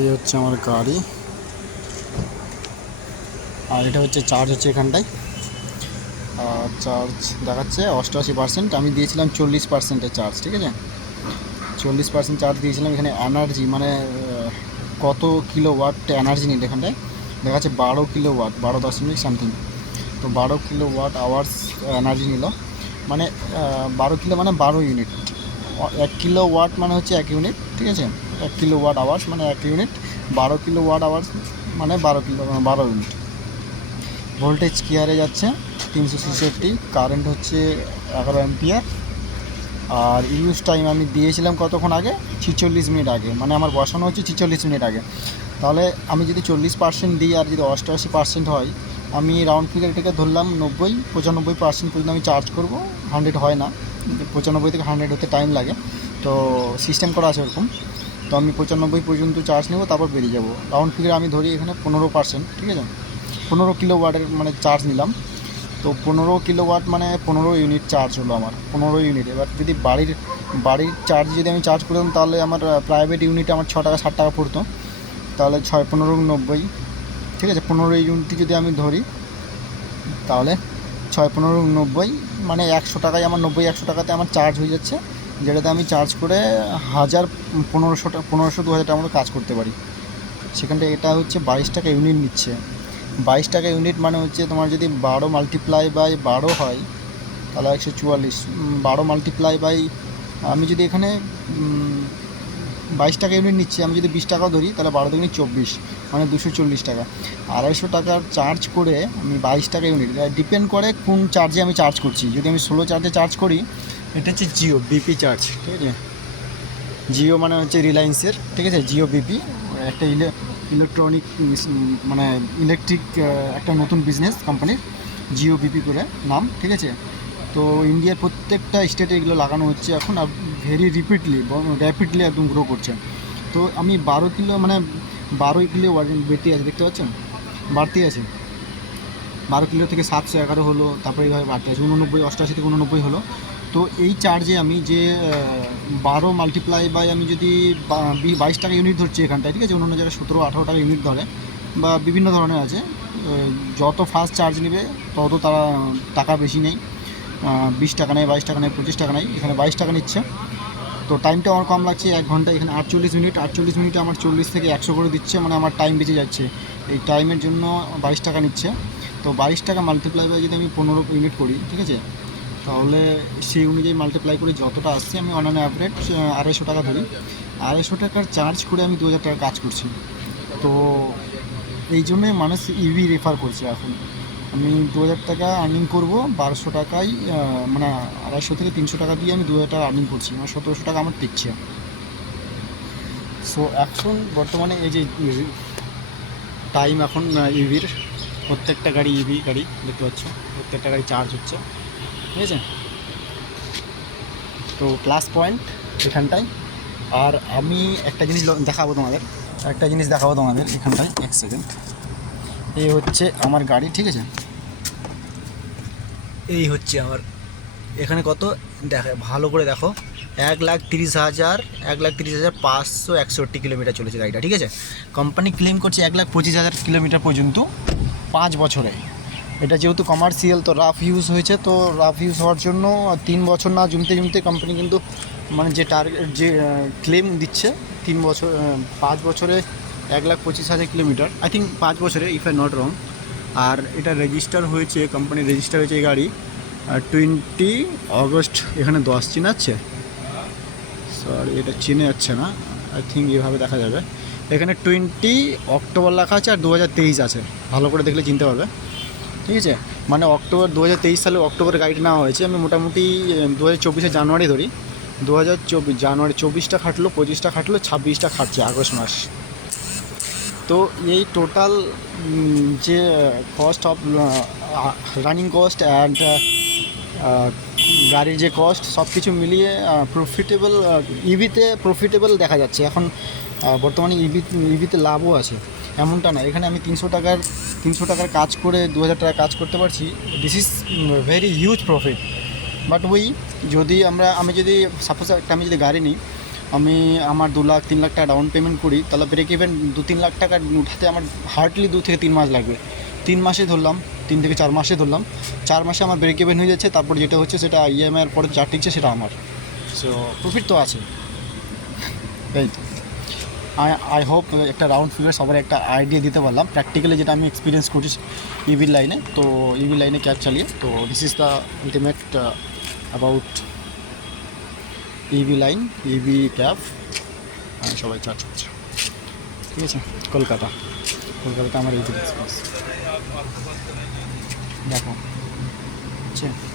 এই হচ্ছে আমার গাড়ি, আর এটা হচ্ছে চার্জ হচ্ছে এখানটায়। চার্জ দেখাচ্ছে 88%, আমি দিয়েছিলাম 40%-এর চার্জ, ঠিক আছে। 40% চার্জ দিয়েছিলাম। এখানে এনার্জি মানে কত কিলো ওয়াট এনার্জি নিল এখানটায় দেখাচ্ছে 12 কিলো ওয়াট, 12.সামথিং। তো 12 কিলো ওয়াট আওয়ার্স এনার্জি নিল, মানে 12 কিলো মানে 12 ইউনিট। 1 কিলো ওয়াট মানে হচ্ছে 1 ইউনিট, ঠিক আছে। 1 কিলো ওয়াট আওয়ার্স মানে 1 ইউনিট, 12 কিলো ওয়াট আওয়ার্স মানে 12 ইউনিট। ভোল্টেজ কিয়ারে যাচ্ছে 366, কারেন্ট হচ্ছে 11 অ্যাম্পিয়ার। আর ইউজ টাইম আমি দিয়েছিলাম কতক্ষণ আগে, 46 মিনিট আগে, মানে আমার বসানো হচ্ছে 46 মিনিট আগে। তাহলে আমি যদি 40% দিই আর যদি 88% হয়, আমি রাউন্ড ফিগার এটাকে ধরলাম 95% পর্যন্ত আমি চার্জ করব। 100 হয় না, 95 থেকে 100 হতে টাইম লাগে, তো সিস্টেম করা আছে ওরকম। তো আমি 95 পর্যন্ত চার্জ নেব, তারপর বেরিয়ে যাব। রাউন্ড ফিগার আমি ধরি এখানে 15%, ঠিক আছে। 15 কিলো ওয়াটের মানে চার্জ নিলাম। তো 15 কিলোওয়াট মানে 15 ইউনিট চার্জ হলো আমার, 15 ইউনিট। এবার যদি বাড়ির চার্জ যদি আমি চার্জ করতাম, তাহলে আমার প্রাইভেট ইউনিটে আমার 6 টাকা 7 টাকা পড়তো। তাহলে 6 15 90, ঠিক আছে। 15 ইউনিট যদি আমি ধরি, তাহলে 6 15 90 মানে 100 টাকায় আমার 90-100 টাকাতে আমার চার্জ হয়ে যাচ্ছে, যেটাতে আমি চার্জ করে 1000 1500 2000 টাকার মতো কাজ করতে পারি। সেখানটায় এটা হচ্ছে 22 টাকা ইউনিট নিচ্ছে। 22 টাকা ইউনিট মানে হচ্ছে তোমার যদি 12 মাল্টিপ্লাই বাই 12 হয়, তাহলে 144। 12 মাল্টিপ্লাই বাই, আমি যদি এখানে 22 টাকা ইউনিট নিচ্ছি, আমি যদি 20 টাকাও ধরি, তাহলে 12 দুগুণে 24, মানে 240 টাকা। 250 টাকার চার্জ করে আমি 22 টাকা ইউনিট, ডিপেন্ড করে কোন চার্জে আমি চার্জ করছি। যদি আমি 16 চার্জে চার্জ করি, এটা হচ্ছে জিও বিপি চার্জ, ঠিক আছে। জিও মানে হচ্ছে রিলায়েন্সের, ঠিক আছে। জিও বিপি একটা ইলেকট্রনিক মানে ইলেকট্রিক একটা নতুন বিজনেস কোম্পানির, জিও বিপি করে নাম, ঠিক আছে। তো ইন্ডিয়ার প্রত্যেকটা স্টেটে এগুলো লাগানো হচ্ছে এখন, আর ভেরি র্যাপিডলি একদম গ্রো করছে। তো আমি 12 কিলো মানে 12 কিলো বেড়ে আছে, দেখতে পাচ্ছেন, বাড়তি আছে। 12 কিলো থেকে 711 হলো, তারপরে এইভাবে বাড়তে আছে। 89, 88 থেকে 89 হলো। তো এই চার্জে আমি যে 12 মাল্টিপ্লাই বাই, আমি যদি 22 টাকা ইউনিট ধরছি এখানটায়, ঠিক আছে। অন্য জায়গায় 17-18 টাকা ইউনিট ধরে, বা বিভিন্ন ধরনের আছে। যত ফাস্ট চার্জ নেবে তত তারা টাকা বেশি নেই। 20 টাকা নেয়, 22 টাকা নেয়, 25 টাকা নেয়, এখানে 22 টাকা নিচ্ছে। তো টাইমটা আমার কম লাগছে, 1 ঘন্টা। এখানে 48 মিনিট, 48 মিনিটে আমার 40 থেকে 100 করে দিচ্ছে, মানে আমার টাইম বেঁচে যাচ্ছে। এই টাইমের জন্য 22 টাকা নিচ্ছে। তো 22 টাকা মাল্টিপ্লাই বাই যদি আমি 15 ইউনিট করি, ঠিক আছে, তাহলে সেই অনুযায়ী মাল্টিপ্লাই করে যতটা আসছে, আমি অন অ্যাভারেজ 250 টাকা ধরি। 250 টাকার চার্জ করে আমি 2000 টাকা কাজ করছি। তো এই জন্যই মানুষ ইভি রেফার করছে এখন। আমি 2000 টাকা আর্নিং করবো 1200 টাকায়, মানে 250 থেকে 300 টাকা দিয়ে আমি 2000 টাকা আর্নিং করছি, মানে 1700 টাকা আমার টিকছে। সো এখন বর্তমানে এই যে টাইম, এখন ইভির প্রত্যেকটা গাড়ি, ইভি গাড়ি দেখতে পাচ্ছ, প্রত্যেকটা গাড়ি চার্জ হচ্ছে, ঠিক আছে। তো প্লাস পয়েন্ট এখানটায়। আর আমি একটা জিনিস দেখাবো তোমাদের, এখানটায় 1 সেকেন্ড। এই হচ্ছে আমার গাড়ি, ঠিক আছে। এই হচ্ছে আমার, এখানে কত দেখে, ভালো করে দেখো, 1,30,000, 1,30,561 কিলোমিটার চলেছে গাড়িটা, ঠিক আছে। কোম্পানি ক্লেম করছে 1,25,000 কিলোমিটার পর্যন্ত 5 বছরে। এটা যেহেতু কমার্শিয়াল, তো রাফ ইউজ হয়েছে, তো রাফ ইউজ হওয়ার জন্য 3 বছর না জমতে জমতে কোম্পানি কিন্তু মানে যে টার্গেট, যে ক্লেম দিচ্ছে 3 বছর, 5 বছরে 1,25,000 কিলোমিটার, আই থিঙ্ক 5 বছরে, ইফ আই নট রং। আর এটা রেজিস্টার হয়েছে, কোম্পানি রেজিস্টার হয়েছে এই গাড়ি 20 আগস্ট। এখানে 10 চিহ্ন আছে, সরি এটা চিনে যাচ্ছে না, আই থিঙ্ক এভাবে দেখা যাবে। এখানে 20 অক্টোবর লেখা আছে, আর 2023 আছে, ভালো করে দেখলে চিনতে পারবে, ঠিক আছে। মানে অক্টোবর 2023 সালে অক্টোবরে গাড়িটা নেওয়া হয়েছে। আমি মোটামুটি 2024 জানুয়ারি ধরি, 2024 জানুয়ারি 24টা খাটলো, 25টা খাটলো, 26টা খাটছে আগস্ট মাস। তো এই টোটাল যে cost of running cost and গাড়ির যে কস্ট, সব কিছু মিলিয়ে প্রফিটেবল, ইভিতে প্রফিটেবল দেখা যাচ্ছে এখন। বর্তমানে ইভিতে লাভও আছে, এমনটা না। এখানে আমি 300 টাকার কাজ করে 2000 টাকা কাজ করতে পারছি। This is very huge profit. But আমি যদি সাপোজ একটা আমি যদি গাড়ি নিই, আমি আমার 2 লাখ 3 লাখ টাকা ডাউন পেমেন্ট করি, তাহলে ব্রেক ইভেন 2-3 লাখ টাকা উঠাতে আমার হার্ডলি 2 থেকে 3 মাস লাগবে। 3 মাসে ধরলাম, 3 থেকে 4 মাসে ধরলাম, 4 মাসে আমার ব্রেক ইভেন হয়ে যাচ্ছে। তারপর যেটা হচ্ছে সেটা ইএমআইয়ের পরে যা টিকছে সেটা আমার, সো প্রফিট তো আছে। এই তো আই হোপ একটা রাউন্ড ফিগার সবার একটা আইডিয়া দিতে পারলাম প্র্যাকটিক্যালি, যেটা আমি এক্সপিরিয়েন্স করছি ইভির লাইনে। তো ইভি লাইনে ক্যাব চালিয়ে, তো this is the ultimate about EV line, EV cab সবাই চার্জ করছে। ঠিক আছে, কলকাতাতে আমার এই এক্সপিরিয়েন্স দেখো, ঠিক আছে।